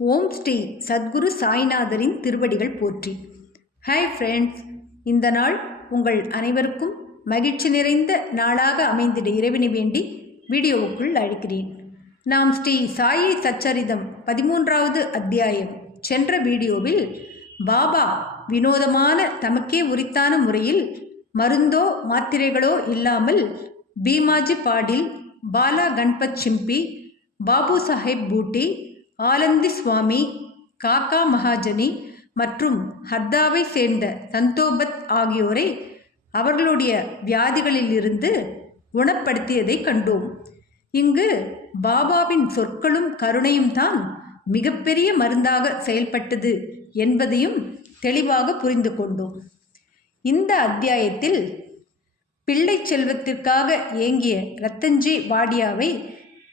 ஓம் ஸ்ரீ சத்குரு சாய்நாதரின் திருவடிகள் போற்றி. Hi friends, இந்த நாள் உங்கள் அனைவருக்கும் மகிழ்ச்சி நிறைந்த நாளாக அமைந்திட இறைவனை வேண்டி வீடியோவுக்குள் அழைக்கிறேன். நாம் ஸ்ரீ சாயி சச்சரிதம் 13வது அத்தியாயம் சென்ற வீடியோவில் பாபா வினோதமான தமக்கே உரித்தான முறையில் மருந்தோ மாத்திரைகளோ இல்லாமல் பீமாஜி பாடில், பாலா கணபத் சிம்பி, பாபு சாஹேப் பூட்டி, ஆலந்தி சுவாமி, காக்கா மகாஜனி மற்றும் ஹர்தாவை சேர்ந்த சந்தோபத் ஆகியோரை அவர்களுடைய வியாதிகளிலிருந்து குணப்படுத்தியதை கண்டோம். இங்கு பாபாவின் சொற்களும் கருணையும் தான் மிகப்பெரிய மருந்தாக செயல்பட்டது என்பதையும் தெளிவாக புரிந்து கொண்டோம். இந்த அத்தியாயத்தில் பிள்ளை செல்வத்திற்காக ஏங்கிய ரத்தன்ஜி வாடியாவை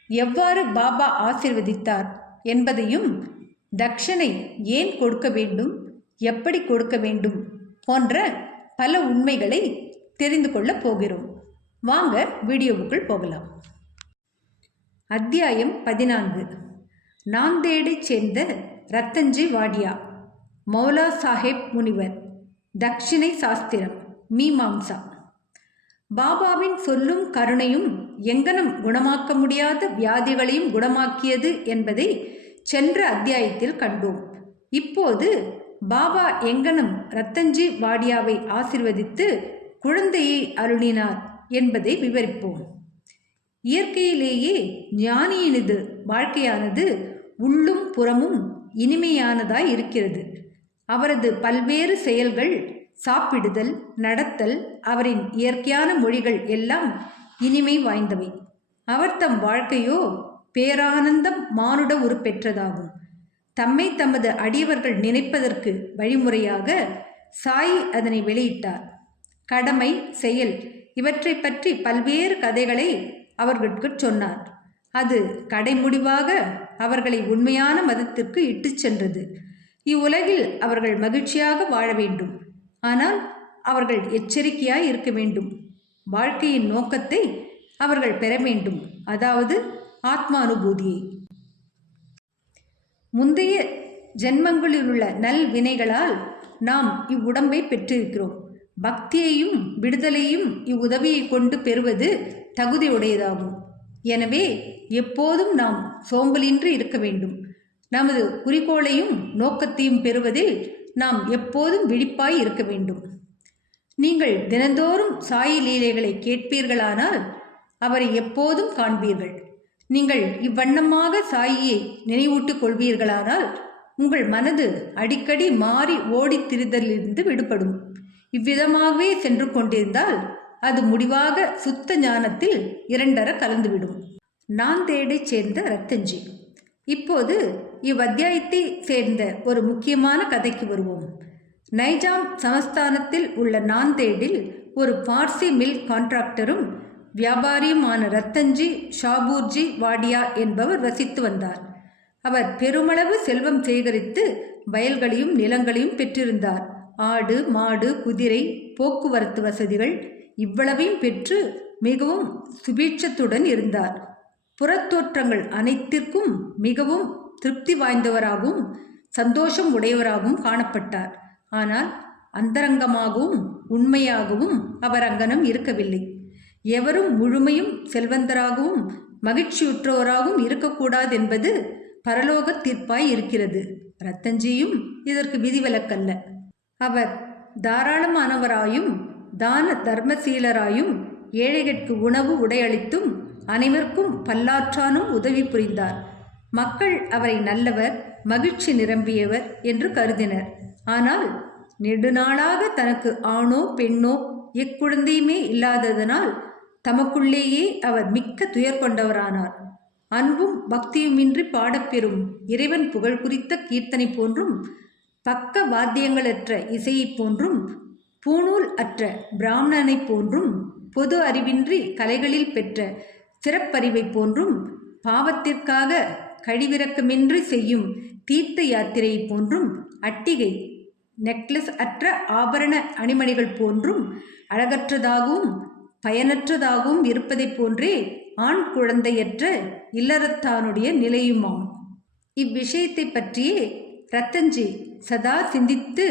எவ்வாறு பாபா ஆசீர்வதித்தார் என்பதையும், தட்சணை ஏன் கொடுக்க வேண்டும், எப்படி கொடுக்க வேண்டும் போன்ற பல உண்மைகளை தெரிந்து கொள்ளப் போகிறோம். வாங்க வீடியோவுக்குள் போகலாம். அத்தியாயம் 14. நாந்தேடைச் சேர்ந்த ரத்தன்ஜி வாடியா, மௌலா சாஹேப் முனிவர், தட்சிணை சாஸ்திரம், மீமாம்சா. பாபாவின் சொல்லும் கருணையும் எங்கனம் குணமாக்க முடியாத வியாதிகளையும் குணமாக்கியது என்பதை சென்ற அத்தியாயத்தில் கண்டோம். இப்போது பாபா எங்கனம் ரத்தன்ஜி வாடியாவை ஆசீர்வதித்து குழந்தையை அருளினார் என்பதை விவரிப்போம். இயற்கையிலேயே ஞானியினது வாழ்க்கையானது உள்ளும் புறமும் இனிமையானதாய் இருக்கிறது. அவரது பல்வேறு செயல்கள், சாப்பிடுதல், நடத்தல், அவரின் இயற்கையான மொழிகள் எல்லாம் இனிமை வாய்ந்தவை. அவர் தம் வாழ்க்கையோ பேரானந்தம் மானுட உரு பெற்றதாகும். தம்மை தமது அடியவர்கள் நினைப்பதற்கு வழிமுறையாக சாய் அதனை வெளியிட்டார். கடமை, செயல் இவற்றை பற்றி பல்வேறு கதைகளை அவர்களுக்கு சொன்னார். அது கடைமுடிவாக அவர்களை உண்மையான மதத்திற்கு இட்டு சென்றது. இவ்வுலகில் அவர்கள் மகிழ்ச்சியாக வாழ வேண்டும், ஆனால் அவர்கள் எச்சரிக்கையாய் இருக்க வேண்டும். வாழ்க்கையின் நோக்கத்தை அவர்கள் பெற வேண்டும், அதாவது ஆத்மானுபூதியை. முந்தைய ஜென்மங்களில் உள்ள நல் வினைகளால் நாம் இவ்வுடம்பை பெற்றிருக்கிறோம். பக்தியையும் விடுதலையும் இவ்வுதவியை கொண்டு பெறுவது தகுதியுடையதாகும். எனவே எப்போதும் நாம் சோம்பலின்றி இருக்க வேண்டும். நமது குறிக்கோளையும் நோக்கத்தையும் பெறுவதில் நாம் எப்போதும் விழிப்பாய் இருக்க வேண்டும். நீங்கள் தினந்தோறும் சாயி லீலைகளை கேட்பீர்களானால் அவரை எப்போதும் காண்பீர்கள். நீங்கள் இவ்வண்ணமாக சாயியை நினைவூட்டிக் கொள்வீர்களானால் உங்கள் மனது அடிக்கடி மாறி ஓடித் திரிதலிருந்து விடுபடும். இவ்விதமாகவே சென்று கொண்டிருந்தால் அது முடிவாக சுத்த ஞானத்தில் இரண்டர கலந்துவிடும். நாந்தேடைச் சேர்ந்த ரத்தன்ஜி. இப்போது இவ்வத்தியாயத்தை சேர்ந்த ஒரு முக்கியமான கதைக்கு வருவோம். நைஜாம் சமஸ்தானத்தில் உள்ள நாந்தேடில் ஒரு பார்சி மில் கான்ட்ராக்டரும் வியாபாரியுமான ரத்தன்ஜி ஷாபூர்ஜி வாடியா என்பவர் வசித்து வந்தார். அவர் பெருமளவு செல்வம் சேகரித்து வயல்களையும் நிலங்களையும் பெற்றிருந்தார். ஆடு, மாடு, குதிரை, போக்குவரத்து வசதிகள் இவ்வளவையும் பெற்று மிகவும் சுபீட்சத்துடன் இருந்தார். புறத்தோற்றங்கள் அனைத்திற்கும் மிகவும் திருப்தி வாய்ந்தவராகவும் சந்தோஷம் உடையவராகவும் காணப்பட்டார். ஆனால் அந்தரங்கமாகவும் உண்மையாகவும் அவர் அங்கனம் இருக்கவில்லை. எவரும் முழுமையும் செல்வந்தராகவும் மகிழ்ச்சியுற்றவராகவும் இருக்கக்கூடாது என்பது பரலோக தீர்ப்பாய் இருக்கிறது. ரத்தன்ஜியும் இதற்கு விதிவிலக்கல்ல. அவர் தாராளமானவராயும் தான தர்மசீலராயும் ஏழைகளுக்கு உணவு உடையளித்தும் அனைவருக்கும் பல்லாற்றானும் உதவி புரிந்தார். மக்கள் அவரை நல்லவர், மகிழ்ச்சி நிரம்பியவர் என்று கருதினர். ஆனால் நெடுநாளாக தனக்கு ஆணோ பெண்ணோ எக்குழந்தையுமே இல்லாததனால் தமக்குள்ளேயே அவர் மிக்க துயர் கொண்டவரானார். அன்பும் பக்தியுமின்றி பாடப்பெறும் இறைவன் புகழ் குறித்த கீர்த்தனை போன்றும், பக்க வாத்தியங்களற்ற இசையைப் போன்றும், பூணூல் அற்ற பிராமணனை போன்றும், பொது அறிவின்றி கலைகளில் பெற்ற சிறப்பறிவை போன்றும், பாவத்திற்காக கழிவிறக்கமின்றி செய்யும் தீர்த்த யாத்திரையை போன்றும், அட்டிகை நெக்லஸ் அற்ற ஆபரண அணிமணிகள் போன்றும் அழகற்றதாகவும் பயனற்றதாகவும் இருப்பதைப் போன்றே ஆண் குழந்தையற்ற இல்லறத்தானுடைய நிலையுமாம். இவ்விஷயத்தை பற்றியே ரத்தன்ஜி சதா சிந்தித்து,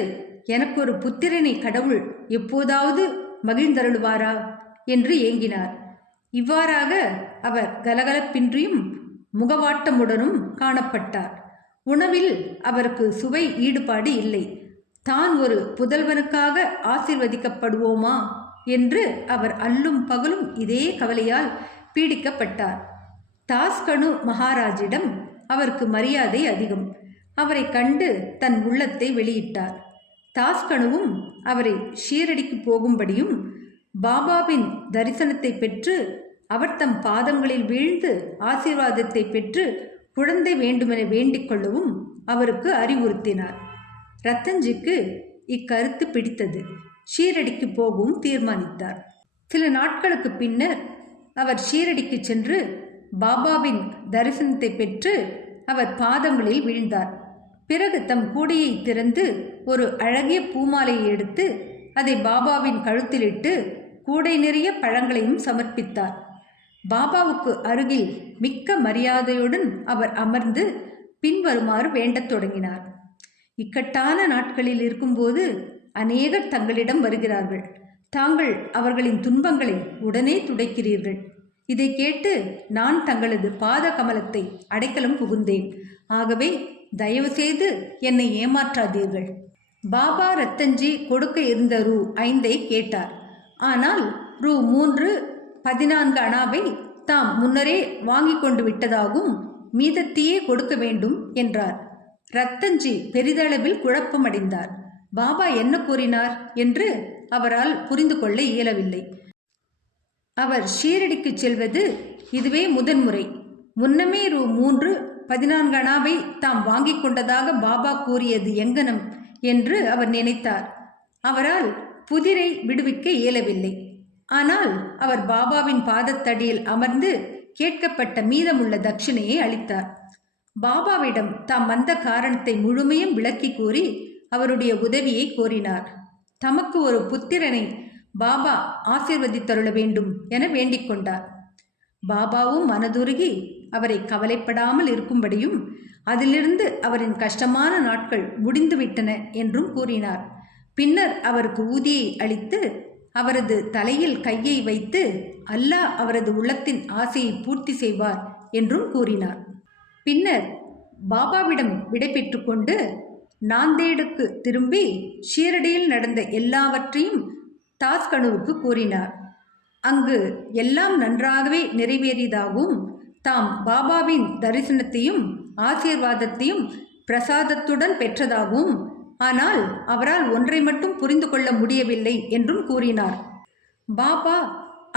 எனக்கு ஒரு புத்திரனை கடவுள் எப்போதாவது மகிழ்ந்தருளுவாரா என்று ஏங்கினார். இவ்வாறாக அவர் கலகலப்பின்றியும் முகவாட்டமுடனும் காணப்பட்டார். உணவில் அவருக்கு சுவை ஈடுபாடு இல்லை. தான் ஒரு புதல்வனுக்காக ஆசீர்வதிக்கப்படுவோமா என்று அவர் அல்லும் பகலும் இதே கவலையால் பீடிக்கப்பட்டார். தாஸ்கனு மகாராஜிடம் அவருக்கு மரியாதை அதிகம். அவரை கண்டு தன் உள்ளத்தை வெளியிட்டார். தாஸ்கனுவும் அவரை ஷீரடிக்கு போகும்படியும் பாபாவின் தரிசனத்தை பெற்று அவர் தம் பாதங்களில் வீழ்ந்து ஆசீர்வாதத்தை பெற்று குழந்தை வேண்டுமென வேண்டிக் கொள்ளவும் அவருக்கு அறிவுறுத்தினார். ரத்தன்ஜிக்கு இக்கருத்து பிடித்தது. ஷீரடிக்கு போகவும் தீர்மானித்தார். சில நாட்களுக்கு பின்னர் அவர் ஷீரடிக்கு சென்று பாபாவின் தரிசனத்தை பெற்று அவர் பாதங்களில் வீழ்ந்தார். பிறகு தம் கூடையை திறந்து ஒரு அழகிய பூமாலையை எடுத்து அதை பாபாவின் கழுத்திலிட்டு கூடை நிறைய பழங்களையும் சமர்ப்பித்தார். பாபாவுக்கு அருகில் மிக்க மரியாதையுடன் அவர் அமர்ந்து பின்வருமாறு வேண்டத் தொடங்கினார். இக்கட்டான நாட்களில் இருக்கும்போது அநேகர் தங்களிடம் வருகிறார்கள். தாங்கள் அவர்களின் துன்பங்களை உடனே துடைக்கிறீர்கள். இதை கேட்டு நான் தங்களது பாத கமலத்தை அடைக்கலம் புகுந்தேன். ஆகவே தயவு செய்து என்னை ஏமாற்றாதீர்கள். பாபா ரத்தன்ஜி கொடுக்க இருந்த ரூ 5 கேட்டார். ஆனால் ரூ 3 14 அணாவை தாம் முன்னரே வாங்கி கொண்டு விட்டதாகவும் மீதத்தையே கொடுக்க வேண்டும் என்றார். ரத்தன்ஜி பெரிதளவில் குழப்பமடைந்தார். பாபா என்ன கூறினார் என்று அவரால் புரிந்து கொள்ள இயலவில்லை. அவர் ஷீரடிக்கு செல்வது இதுவே முதன்முறை. முன்னமே ரூ 3 14 அணாவை தாம் வாங்கி கொண்டதாக பாபா கூறியது எங்கனம் என்று அவர் நினைத்தார். அவரால் புதிரை விடுவிக்க இயலவில்லை. ஆனால் அவர் பாபாவின் பாதத்தடியில் அமர்ந்து கேட்கப்பட்ட மீதமுள்ள தட்சிணையை அளித்தார். பாபாவிடம் தாம் வந்த காரணத்தை முழுமையும் விளக்கி கூறி அவருடைய உதவியை கோரினார். தமக்கு ஒரு புத்திரனை பாபா ஆசீர்வதித்தருள வேண்டும் என வேண்டிக் கொண்டார். பாபாவும் மனதுருகி அவரை கவலைப்படாமல் இருக்கும்படியும் அதிலிருந்து அவரின் கஷ்டமான நாட்கள் முடிந்துவிட்டன என்றும் கூறினார். பின்னர் அவருக்கு ஊதியை அளித்து அவரது தலையில் கையை வைத்து அல்லாஹ் அவரது உள்ளத்தின் ஆசையை பூர்த்தி செய்வார் என்றும் கூறினார். பின்னர் பாபாவிடம் விடைபெற்று கொண்டு நாந்தேடுக்கு திரும்பி ஷீரடியில் நடந்த எல்லாவற்றையும் தாஸ்கனுவுக்கு கூறினார். அங்கு எல்லாம் நன்றாகவே நிறைவேறியதாகவும் தாம் பாபாவின் தரிசனத்தையும் ஆசீர்வாதத்தையும் பிரசாதத்துடன் பெற்றதாகவும், ஆனால் அவரால் ஒன்றை மட்டும் புரிந்து கொள்ள முடியவில்லை என்றும் கூறினார். பாபா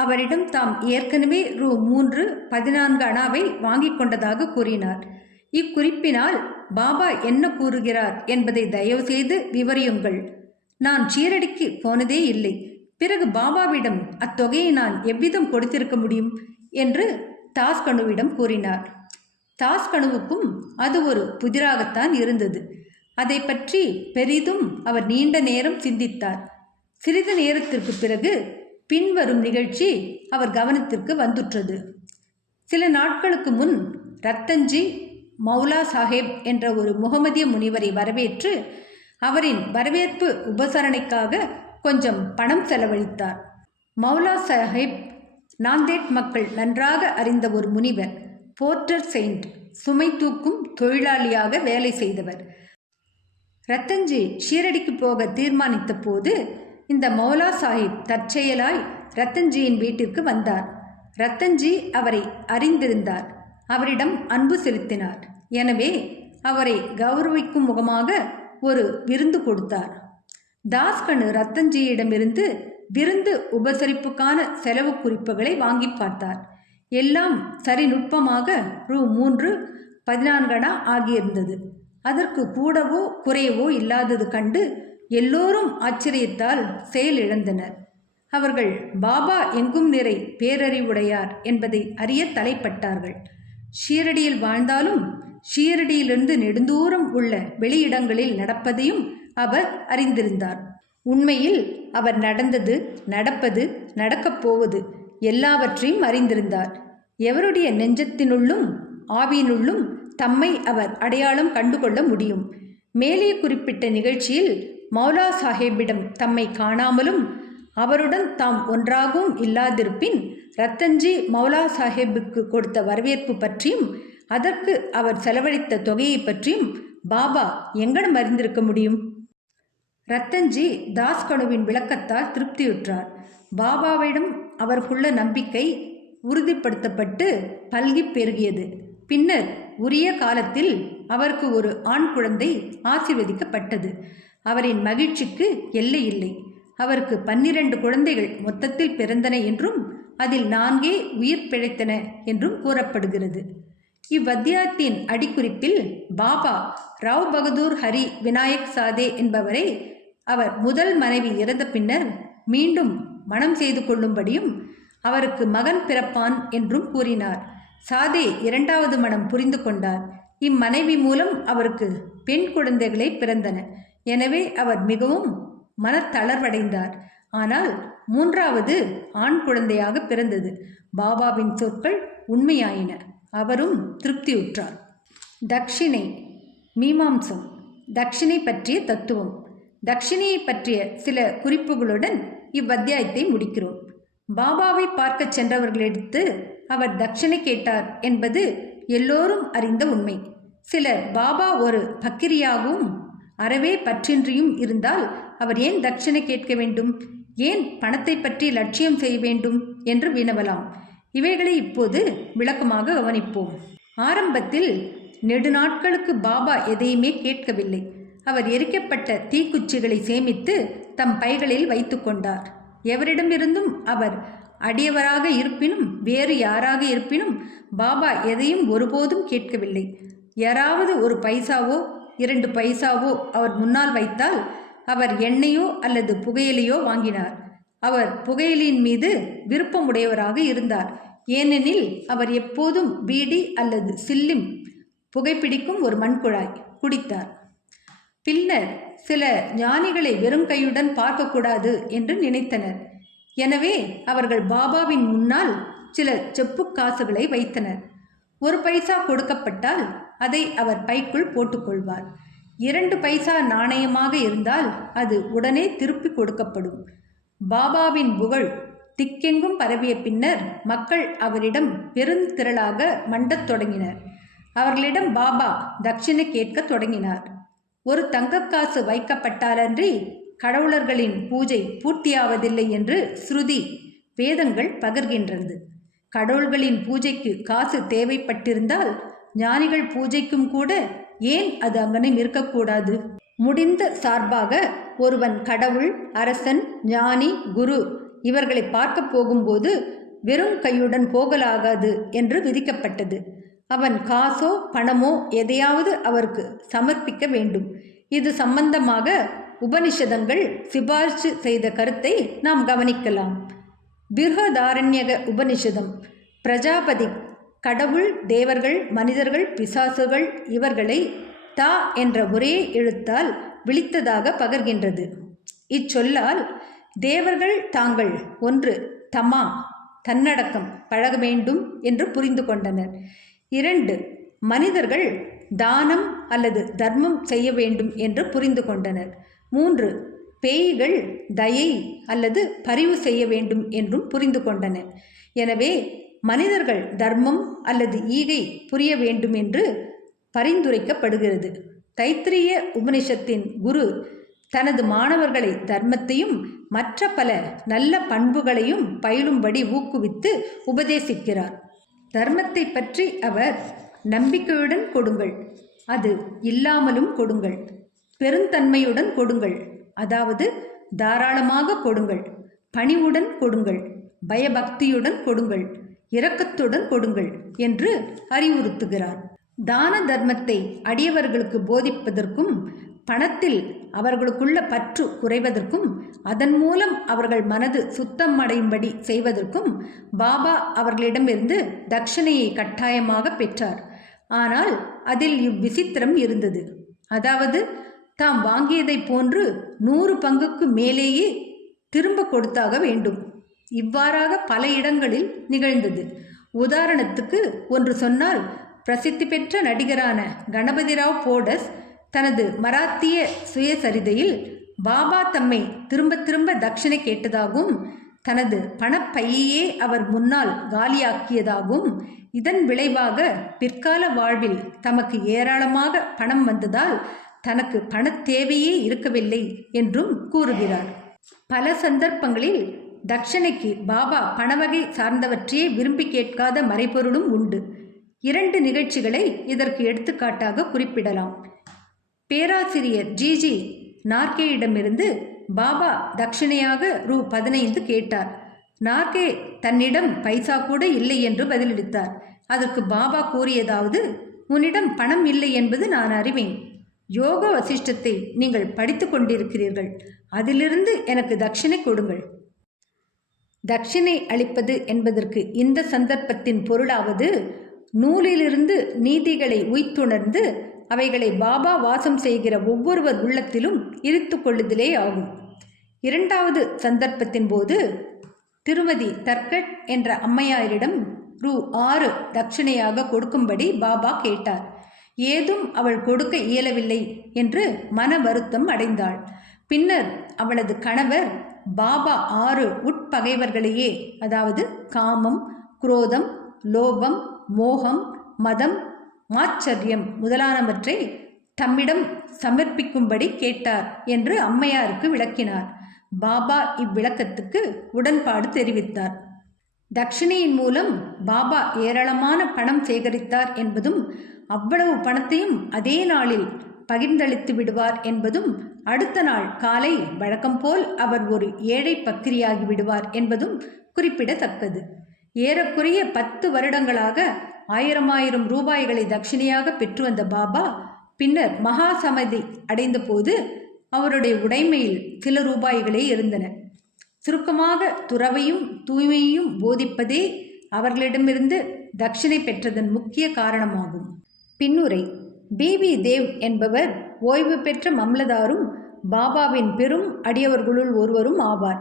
அவரிடம் தாம் ஏற்கனவே ரூ 3 14 அணாவை வாங்கி கொண்டதாக கூறினார். இக்குறிப்பினால் பாபா என்ன கூறுகிறார் என்பதை தயவு செய்து விவரியுங்கள். நான் ஷீரடிக்கு போனதே இல்லை. பிறகு பாபாவிடம் அத்தொகையை நான் எவ்விதம் கொடுத்திருக்க முடியும் என்று தாஸ்கனுவிடம் கூறினார். தாஸ்கனுவுக்கும் அது ஒரு புதிராகத்தான் இருந்தது. அதை பற்றி பெரிதும் அவர் நீண்ட நேரம் சிந்தித்தார். சிறிது நேரத்திற்கு பிறகு பின்வரும் நிகழ்ச்சி அவர் கவனத்திற்கு வந்துற்றது. சில நாட்களுக்கு முன் ரத்தன்ஜி மௌலா சாஹேப் என்ற ஒரு முகமதிய முனிவரை வரவேற்று அவரின் வரவேற்பு உபசரணைக்காக கொஞ்சம் பணம் செலவழித்தார். மௌலா சாஹேப் நாந்தேட் மக்கள் நன்றாக அறிந்த ஒரு முனிவர், போர்ட்டர் செயின்ட், சுமை தூக்கும் தொழிலாளியாக வேலை செய்தவர். ரத்தன்ஜி ஷீரடிக்கு போக தீர்மானித்த போது இந்த மௌலா சாஹிப் தற்செயலாய் ரத்தன்ஜியின் வீட்டிற்கு வந்தார். ரத்தன்ஜி அவரை அறிந்திருந்தார். அவரிடம் அன்பு செலுத்தினார். எனவே அவரை கௌரவிக்கும் முகமாக ஒரு விருந்து கொடுத்தார். தாஸ்கனு ரத்தன்ஜியிடமிருந்து விருந்து உபசரிப்புக்கான செலவு குறிப்புகளை வாங்கி பார்த்தார். எல்லாம் சரி நுட்பமாக ரூ 3 14 அணா ஆகியிருந்தது. அதற்கு கூடவோ குறையவோ இல்லாதது கண்டு எல்லோரும் ஆச்சரியத்தால் செயல் இழந்தனர். அவர்கள் பாபா எங்கும் நிறை பேரறிவுடையார் என்பதை அறிய தலைப்பட்டார்கள். ஷீரடியில் வாழ்ந்தாலும் ஷீரடியிலிருந்து நெடுந்தூரம் உள்ள வெளியிடங்களில் நடப்பதையும் அவர் அறிந்திருந்தார். உண்மையில் அவர் நடந்தது, நடப்பது, நடக்கப் போவது எல்லாவற்றையும் அறிந்திருந்தார். எவருடைய நெஞ்சத்தினுள்ளும் ஆவியினுள்ளும் தம்மை அவர் அடையாளம் கண்டுகொள்ள முடியும். மேலே குறிப்பிட்ட நிகழ்ச்சியில் மௌலா சாஹேபிடம் தம்மை காணாமலும் அவருடன் தாம் ஒன்றாகவும் இல்லாதிருப்பின் ரத்தன்ஜி மௌலா சாஹேபுக்கு கொடுத்த வரவேற்பு பற்றியும் அதற்கு அவர் செலவழித்த தொகையை பற்றியும் பாபா எங்கனம் அறிந்திருக்க முடியும்? ரத்தன்ஜி தாஸ்கனுவின் விளக்கத்தால் திருப்தியுற்றார். பாபாவிடம் அவருக்குள்ள நம்பிக்கை உறுதிப்படுத்தப்பட்டு பல்கி பெருகியது. பின்னர் உரிய காலத்தில் அவருக்கு ஒரு ஆண் குழந்தை ஆசீர்வதிக்கப்பட்டது. அவரின் மகிழ்ச்சிக்கு எல்லை இல்லை. அவருக்கு 12 குழந்தைகள் மொத்தத்தில் பிறந்தன என்றும் அதில் 4 உயிர் பிழைத்தன என்றும் கூறப்படுகிறது. இவ்வத்தியாயத்தின் அடிக்குறிப்பில் பாபா ராவ் பகதூர் ஹரி விநாயக் சாதே என்பவரை அவர் முதல் மனைவி இறந்த பின்னர் மீண்டும் மணம் செய்து கொள்ளும்படியும் அவருக்கு மகன் பிறப்பான் என்றும் கூறினார். சாதே 2வது மனம் புரிந்து கொண்டார். இம்மனைவி மூலம் அவருக்கு பெண் குழந்தைகளே பிறந்தன. எனவே அவர் மிகவும் மனத்தளர்வடைந்தார். ஆனால் 3வது ஆண் குழந்தையாக பிறந்தது. பாபாவின் சொற்கள் உண்மையாயின. அவரும் திருப்தியுற்றார். தக்ஷிணை மீமாம்சம். தக்ஷிணை பற்றிய தத்துவம். தக்ஷிணையை பற்றிய சில குறிப்புகளுடன் இவ்வத்தியாயத்தை முடிக்கிறோம். பாபாவை பார்க்க சென்றவர்களிடத்து அவர் தட்சிணை கேட்டார் என்பது எல்லோரும் அறிந்த உண்மை. சிலர் பாபா ஒரு பக்கிரியாகவும் அறவே பற்றின்றியும் இருந்தால் அவர் ஏன் தட்சிணை கேட்க வேண்டும், ஏன் பணத்தை பற்றி லட்சியம் செய்ய வேண்டும் என்று வினவலாம். இவைகளை இப்போது விளக்கமாக கவனிப்போம். ஆரம்பத்தில் நெடுநாட்களுக்கு பாபா எதையுமே கேட்கவில்லை. அவர் எரிக்கப்பட்ட தீக்குச்சிகளை சேமித்து தம் பைகளில் வைத்து கொண்டார். எவரிடமிருந்தும் அவர் அடியவராக இருப்பினும் வேறு யாராக இருப்பினும் பாபா எதையும் ஒருபோதும் கேட்கவில்லை. யாராவது ஒரு பைசாவோ 2 பைசாவோ அவர் முன்னால் வைத்தால் அவர் எண்ணெயோ அல்லது புகையிலையோ வாங்கினார். அவர் புகையிலின் மீது விருப்பமுடையவராக இருந்தார். ஏனெனில் அவர் எப்போதும் பீடி அல்லது சில்லிம் புகைப்பிடிக்கும் ஒரு மண்குழாய் குடித்தார். பின்னர் சில ஞானிகளை வெறும் கையுடன் பார்க்கக்கூடாது என்று நினைத்தனர். எனவே அவர்கள் பாபாவின் முன்னால் சில செப்பு காசுகளை வைத்தனர். 1 பைசா கொடுக்கப்பட்டால் அதை அவர் பைக்குள் போட்டுக்கொள்வார். 2 பைசா நாணயமாக இருந்தால் அது உடனே திருப்பி கொடுக்கப்படும். பாபாவின் புகழ் திக்கெங்கும் பரவிய பின்னர் மக்கள் அவரிடம் பெருந்திரளாக மண்டத் தொடங்கினர். அவர்களிடம் பாபா தட்சிணை கேட்க தொடங்கினார். ஒரு தங்கக்காசு வைக்கப்பட்டாலன்றி கடவுளர்களின் பூஜை பூர்த்தியாவதில்லை என்று ஸ்ருதி வேதங்கள் பகர்கின்றது. கடவுள்களின் பூஜைக்கு காசு தேவைப்பட்டிருந்தால் ஞானிகள் பூஜைக்கும் கூட ஏன் அது அங்கனம் இருக்கக்கூடாது? முடிந்த சார்பாக ஒருவன் கடவுள், அரசன், ஞானி, குரு இவர்களை பார்க்க போகும்போது வெறும் கையுடன் போகலாகாது என்று விதிக்கப்பட்டது. அவன் காசோ பணமோ எதையாவது அவருக்கு சமர்ப்பிக்க வேண்டும். இது சம்பந்தமாக உபனிஷதங்கள் சிபாரிசு செய்த கருத்தை நாம் கவனிக்கலாம். பிருஹதாரண்யக உபனிஷதம் பிரஜாபதி கடவுள், தேவர்கள், மனிதர்கள், பிசாசுகள் இவர்களை தா என்ற ஒரே எழுத்தால் விழித்ததாக பகர்கின்றது. இச்சொல்லால் தேவர்கள் தாங்கள் ஒன்று தமா தன்னடக்கம் பழக வேண்டும் என்று புரிந்து கொண்டனர். 2 மனிதர்கள் தானம் அல்லது தர்மம் செய்ய வேண்டும் என்று புரிந்து கொண்டனர். 3 பேய்கள் தயை அல்லது பரிவு செய்ய வேண்டும் என்றும் புரிந்து கொண்டனர். எனவே மனிதர்கள் தர்மம் அல்லது ஈகை புரிய வேண்டும் என்று பரிந்துரைக்கப்படுகிறது. தைத்திரிய உபனிஷத்தின் குரு தனது மாணவர்களை தர்மத்தையும் மற்ற பல நல்ல பண்புகளையும் பயிலும்படி ஊக்குவித்து உபதேசிக்கிறார். தர்மத்தை பற்றி அவர் நம்பிக்கையுடன் கொடுங்கள், அது இல்லாமலும் கொடுங்கள், பெருந்தன்மையுடன் கொடுங்கள், அதாவது தாராளமாக கொடுங்கள், பணிவுடன் கொடுங்கள், பயபக்தியுடன் கொடுங்கள், இரக்கத்துடன் கொடுங்கள் என்று அறிவுறுத்துகிறார். தான தர்மத்தை அடியவர்களுக்கு போதிப்பதற்கும் பணத்தில் அவர்களுக்குள்ள பற்று குறைவதற்கும் அதன் மூலம் அவர்கள் மனது சுத்தம் அடையும்படி செய்வதற்கும் பாபா அவர்களிடமிருந்து தட்சிணையை கட்டாயமாக பெற்றார். ஆனால் அதில் இவ்விசித்திரம் இருந்தது. அதாவது தாம் வாங்கியதை போன்று 100 பங்குக்கு மேலேயே திரும்ப கொடுத்தாக வேண்டும். இவ்வாறாக பல இடங்களில் நிகழ்ந்தது. உதாரணத்துக்கு ஒன்று சொன்னால், பிரசித்தி பெற்ற நடிகரான கணபதிராவ் போடஸ் தனது மராத்திய சுயசரிதையில் பாபா தம்மை திரும்ப திரும்ப தட்சிணை கேட்டதாகவும் தனது பணப்பையையே அவர் முன்னால் காலியாக்கியதாகவும் இதன் விளைவாக பிற்கால வாழ்வில் தமக்கு ஏராளமாக பணம் வந்ததால் தனக்கு பணத் தேவையே இருக்கவில்லை என்றும் கூறுகிறார். பல சந்தர்ப்பங்களில் தட்சணைக்கு பாபா பணவகை சார்ந்தவற்றையே விரும்பி கேட்காத மறைபொருளும் உண்டு. 2 நிகழ்ச்சிகளை இதற்கு எடுத்துக்காட்டாக குறிப்பிடலாம். பேராசிரியர் ஜிஜி நார்கேயிடமிருந்து பாபா தட்சிணையாக ரூ. 15 கேட்டார். நார்கே தன்னிடம் பைசா கூட இல்லை என்று பதிலளித்தார். அதற்கு பாபா கூறியதாவது, உன்னிடம் பணம் இல்லை என்பது நான் அறிவேன். யோக வசிஷ்டத்தை நீங்கள் படித்து கொண்டிருக்கிறீர்கள். அதிலிருந்து எனக்கு தட்சிணை கொடுங்கள். தட்சிணை அளிப்பது என்பதற்கு இந்த சந்தர்ப்பத்தின் பொருளாவது நூலிலிருந்து நீதிகளை உய்த்துணர்ந்து அவைகளை பாபா வாசம் செய்கிற ஒவ்வொருவர் உள்ளத்திலும் இரித்து கொள்ளுதலே ஆகும். 2வது சந்தர்ப்பத்தின் போது திருமதி தர்கட் என்ற அம்மையாரிடம் ரூ. 6 தட்சிணையாக கொடுக்கும்படி பாபா கேட்டார். ஏதும் அவள் கொடுக்க இயலவில்லை என்று மன வருத்தம் அடைந்தாள். பின்னர் அவளது கணவர் பாபா 6 உட்பகைவர்களையே, அதாவது காமம், குரோதம், லோபம், மோகம், மதம், மாச்சரியம் முதலானவற்றை தம்மிடம் சமர்ப்பிக்கும்படி கேட்டார் என்று அம்மையாருக்கு விளக்கினார். பாபா இவ்விளக்கத்துக்கு உடன்பாடு தெரிவித்தார். தட்சிணையின் மூலம் பாபா ஏராளமான பணம் சேகரித்தார் என்பதும் அவ்வளவு பணத்தையும் அதே நாளில் பகிர்ந்தளித்து விடுவார் என்பதும் அடுத்த நாள் காலை வழக்கம் போல் அவர் ஒரு ஏழை பக்கிரியாகி விடுவார் என்பதும் குறிப்பிடத்தக்கது. ஏறக்குறைய 10 வருடங்களாக 1000 ரூபாய்களை தட்சிணையாக பெற்று வந்த பாபா பின்னர் மகா சமாதி அடைந்த போது அவருடைய உடைமையில் சில ரூபாய்களே இருந்தன. சுருக்கமாக துறவையும் தூய்மையையும் போதிப்பதே அவர்களிடமிருந்து தட்சிணை பெற்றதன் முக்கிய காரணமாகும். பின்னுரை. பிபி தேவ் என்பவர் ஓய்வு பெற்ற மம்லதாரும் பாபாவின் பெரும் அடியவர்களுள் ஒருவரும் ஆவார்.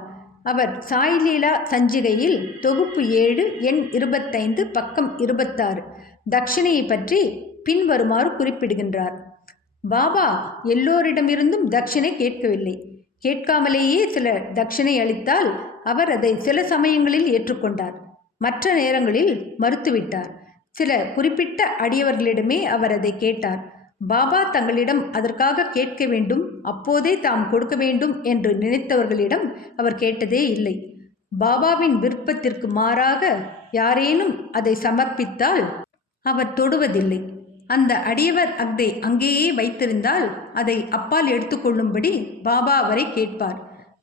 அவர் சாய்லீலா சஞ்சிகையில் தொகுப்பு 7 எண் 25 பக்கம் 26 தட்சிணையை பற்றி பின்வருமாறு குறிப்பிடுகின்றார். பாபா எல்லோரிடமிருந்தும் தட்சிணை கேட்கவில்லை. கேட்காமலேயே சிலர் தட்சிணை அளித்தால் அவர் அதை சில சமயங்களில் ஏற்றுக்கொண்டார், மற்ற நேரங்களில் மறுத்துவிட்டார். சில குறிப்பிட்ட அடியவர்களிடமே அவர் அதை கேட்டார். பாபா தங்களிடம் அதற்காக கேட்க வேண்டும், அப்போதே தாம் கொடுக்க வேண்டும் என்று நினைத்தவர்களிடம் அவர் கேட்டதே இல்லை. பாபாவின் விருப்பத்திற்கு மாறாக யாரேனும் அதை சமர்ப்பித்தால் அவர் தொடுவதில்லை. அந்த அடியவர் அதை அங்கேயே வைத்திருந்தால் அதை அப்பால் எடுத்துக்கொள்ளும்படி பாபா அவரை கேட்பார்.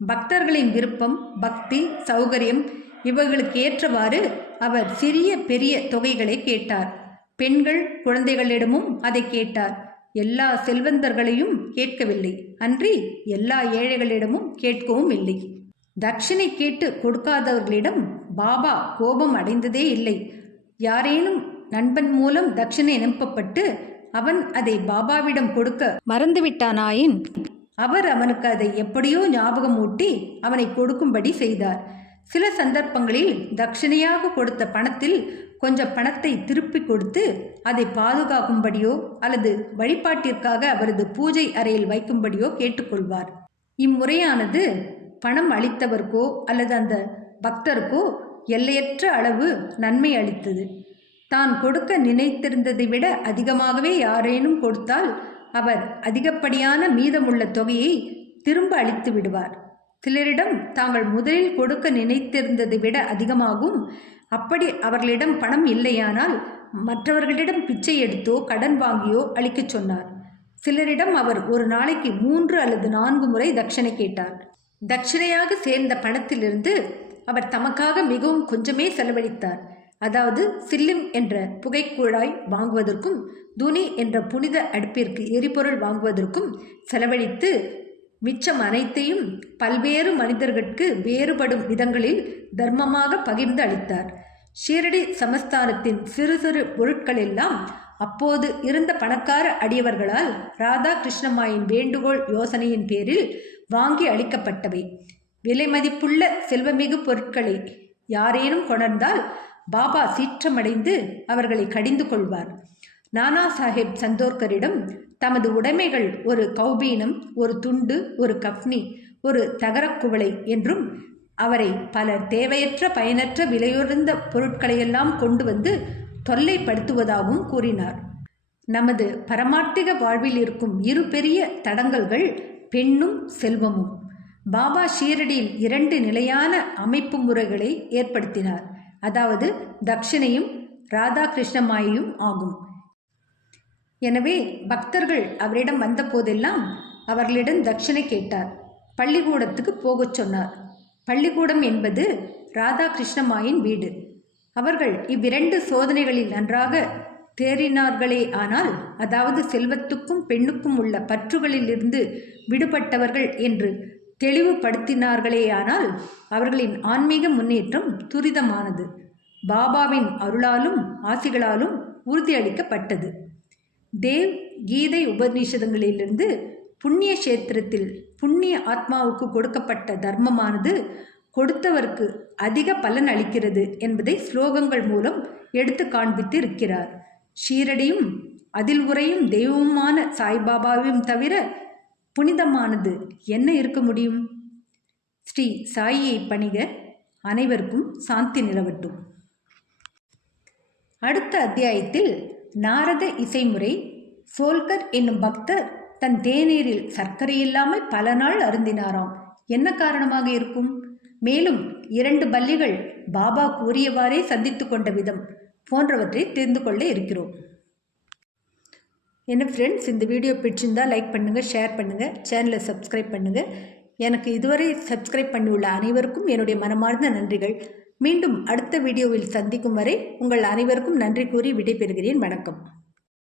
பக்தர்களின் விருப்பம், பக்தி, சௌகரியம் இவர்களுக்கு ஏற்றவாறு அவர் சிறிய பெரிய தொகைகளை கேட்டார். பெண்கள், குழந்தைகளிடமும் அதை கேட்டார். எல்லா செல்வந்தர்களையும் கேட்கவில்லை, அன்றி எல்லா ஏழைகளிடமும் கேட்கவும் இல்லை. தட்சிணை கேட்டு கொடுக்காதவர்களிடம் பாபா கோபம் அடைந்ததே இல்லை. யாரேனும் நண்பன் மூலம் தட்சிணை அனுப்பப்பட்டு அவன் அதை பாபாவிடம் கொடுக்க மறந்துவிட்டானாயின் அவர் அவனுக்கு அதை எப்படியோ ஞாபகம் ஊட்டி அவனை கொடுக்கும்படி செய்தார். சில சந்தர்ப்பங்களில் தட்சிணையாக கொடுத்த பணத்தில் கொஞ்சம் பணத்தை திருப்பி கொடுத்து அதை பாதுகாக்கும்படியோ அல்லது வழிபாட்டிற்காக அவரது பூஜை அறையில் வைக்கும்படியோ கேட்டுக்கொள்வார். இம்முறையானது பணம் அளித்தவர்க்கோ அல்லது அந்த பக்தருக்கோ எல்லையற்ற அளவு நன்மை அளித்தது. தான் கொடுக்க நினைத்திருந்ததை விட அதிகமாகவே யாரேனும் கொடுத்தால் அவர் அதிகப்படியான மீதமுள்ள தொகையை திரும்ப அளித்து விடுவார். சிலரிடம் தாங்கள் முதலில் கொடுக்க நினைத்திருந்ததை விட அதிகமாகும். அப்படி அவர்களிடம் பணம் இல்லையானால் மற்றவர்களிடம் பிச்சை எடுத்தோ கடன் வாங்கியோ அளிக்கச் சொன்னார். சிலரிடம் அவர் ஒரு நாளைக்கு 3 அல்லது 4 முறை தட்சிணை கேட்டார். தட்சிணையாக சேர்ந்த பணத்திலிருந்து அவர் தமக்காக மிகவும் கொஞ்சமே செலவழித்தார். அதாவது சில்லிம் என்ற புகைக்குழாய் வாங்குவதற்கும் துனி என்ற புனித அடுப்பிற்கு எரிபொருள் வாங்குவதற்கும் செலவழித்து மிச்சம் அனைத்தையும் பல்வேறு மனிதர்களுக்கு வேறுபடும் விதங்களில் தர்மமாக பகிர்ந்து அளித்தார். ஷீரடி சமஸ்தானத்தின் சிறு சிறு பொருட்கள் எல்லாம் அப்போது இருந்த பணக்கார அடியவர்களால் ராதா கிருஷ்ணம்மாயின் வேண்டுகோள் யோசனையின் பேரில் வாங்கி அளிக்கப்பட்டவை. விலை மதிப்புள்ள செல்வமிகு பொருட்களை யாரேனும் கொணர்ந்தால் பாபா சீற்றமடைந்து அவர்களை கடிந்து கொள்வார். நானா சாஹேப் சந்தோர்கரிடம் தமது உடைமைகள் ஒரு கௌபீனம், ஒரு துண்டு, ஒரு கஃப்னி, ஒரு தகரக்குவளை என்றும் அவரை பலர் தேவையற்ற பயனற்ற விலையுறந்த பொருட்களையெல்லாம் கொண்டு வந்து தொல்லைப்படுத்துவதாகவும் கூறினார். நமது பரமார்த்திக வாழ்வில் இருக்கும் இரு பெரிய தடங்கல்கள் பெண்ணும் செல்வமும். பாபா ஷீரடியில் 2 நிலையான அமைப்பு முறைகளை ஏற்படுத்தினார். அதாவது தட்சிணையும் ராதாகிருஷ்ணமாயும் ஆகும். எனவே பக்தர்கள் அவரிடம் வந்த போதெல்லாம் அவர்களிடம் தட்சிணை கேட்டார். பள்ளிக்கூடத்துக்கு போகச் சொன்னார். பள்ளிக்கூடம் என்பது ராதாகிருஷ்ணமாயின் வீடு. அவர்கள் இவ்விரண்டு சோதனைகளில் நன்றாக தேறினார்களே ஆனால், அதாவது செல்வத்துக்கும் பெண்ணுக்கும் உள்ள பற்றுகளிலிருந்து விடுபட்டவர்கள் என்று தெளிவுபடுத்தினார்களேயானால் அவர்களின் ஆன்மீக முன்னேற்றம் துரிதமானது. பாபாவின் அருளாலும் ஆசிகளாலும் உறுதியளிக்கப்பட்டது. தேவ் கீதை உபநிஷதங்களிலிருந்து புண்ணிய கஷேத்திரத்தில் புண்ணிய ஆத்மாவுக்கு கொடுக்கப்பட்ட தர்மமானது கொடுத்தவருக்கு அதிக பலன் அளிக்கிறது என்பதை ஸ்லோகங்கள் மூலம் எடுத்து காண்பித்து இருக்கிறார். ஷீரடியும் அதில் உரையும் தெய்வமான சாய்பாபாவையும் தவிர புனிதமானது என்ன இருக்க முடியும்? ஸ்ரீ சாயியை பணிக. அனைவருக்கும் சாந்தி நிலவட்டும். அடுத்த அத்தியாயத்தில் நாரத இசைமுறை. சோல்கர் என்னும் பக்தர் தன் தேநீரில் சர்க்கரை இல்லாமல் பல நாள் அருந்தினாராம். என்ன காரணமாக இருக்கும்? மேலும் 2 பல்லிகள் பாபா கூறியவாறே சந்தித்து கொண்ட விதம் போன்றவற்றை தெரிந்து கொள்ள இருக்கிறோம். என்ன ஃப்ரெண்ட்ஸ், இந்த வீடியோ பிடிச்சிருந்தால் லைக் பண்ணுங்கள், ஷேர் பண்ணுங்கள், சேனலை சப்ஸ்கிரைப் பண்ணுங்கள். எனக்கு இதுவரை சப்ஸ்கிரைப் பண்ணியுள்ள அனைவருக்கும் என்னுடைய மனமார்ந்த நன்றிகள். மீண்டும் அடுத்த வீடியோவில் சந்திக்கும் வரை உங்கள் அனைவருக்கும் நன்றி கூறி விடைபெறுகிறேன். வணக்கம்.